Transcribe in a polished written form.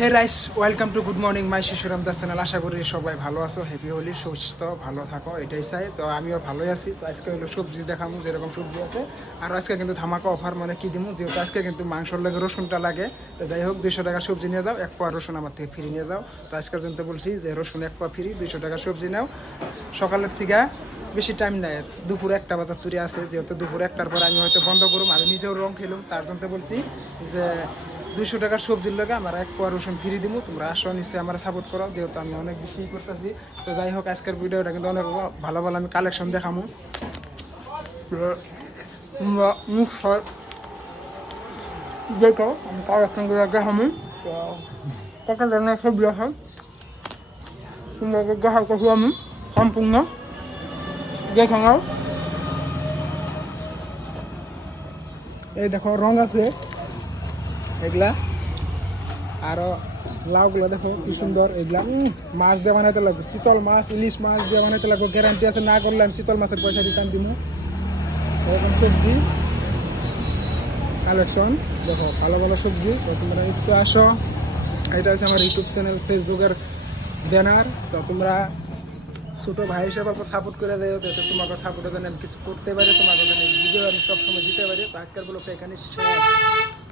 Hey rice, welcome to good morning my Shishuram Das channel. আশা করি সবাই ভালো আছো, হ্যাপি হোলি, সুস্থ ভালো থাকো, এটাই চাই। তো আমিও ভালোই আছি। তো আজকে হলো সবজি দেখামু, যেরকম সবজি আছে। আর আজকে কিন্তু ধামাকা অফার, মানে কি দিমু, যেহেতু আজকে কিন্তু মাংসর লাগে রসুনটা লাগে। তো যাই হোক, 200 টাকা সবজি নিয়ে যাও, 1 পোয়া রসুন আমার থেকে ফ্রি নিয়ে যাও। তো আজকের জন্য বলছি যে রসুন 1 পোয়া ফ্রি, 200 টাকা সবজি নাও। সকালের থেকে বেশি টাইম নেয়, দুপুর 1টা বাজার তুরি আছে, যেহেতু দুপুর 1টার পর আমি হয়তো বন্ধ করুম। আমি নিজেও রং খেলুম, তার জন্য বলছি যে 200 টাকার সবজির লগে আমার 1 পোয়া রসুন ফ্রি দিব। তোমরা আসো, নিশ্চয়ই আমার সাপোর্ট করো, যেহেতু আমি অনেক বেশি করতেছি। তো যাই হোক, আজকের ভিডিওটা কিন্তু অনেক ভালো ভালো আমি কালেকশন দেখামু। দেখো আমি কালেকশনগুলো দেখামু। তো কত ধরনের সবজি আছে তোমাকে দেখা করবো আমি সম্পূর্ণ দেখে নাও। এই দেখো রং আছে এগুলা, আরো লাউগুলো দেখো কি সুন্দর। এগুলা মাছ দিয়ে বানাইতে লাগবে, শীতল মাছ, ইলিশ মাছ দিয়ে বানাইতে লাগবে, গ্যারান্টি আছে। না করলে আমি শীতল মাছের পয়সা রিটার্ন দিব। এরকম সবজি কালেকশন দেখো, ভালো ভালো সবজি। তো তোমরা নিশ্চয় আসো। এটা হচ্ছে আমার ইউটিউব চ্যানেল, ফেসবুকের ব্যানার। তো তোমরা ছোটো ভাই হিসেবে অল্প সাপোর্ট করে দেয়, যাতে তোমাকে সাপোর্টের জন্য আমি কিছু করতে পারি, তোমাকে ভিডিও আমি সবসময় দিতে পারি। তো আজকের ব্লগটা এখানে শেষ।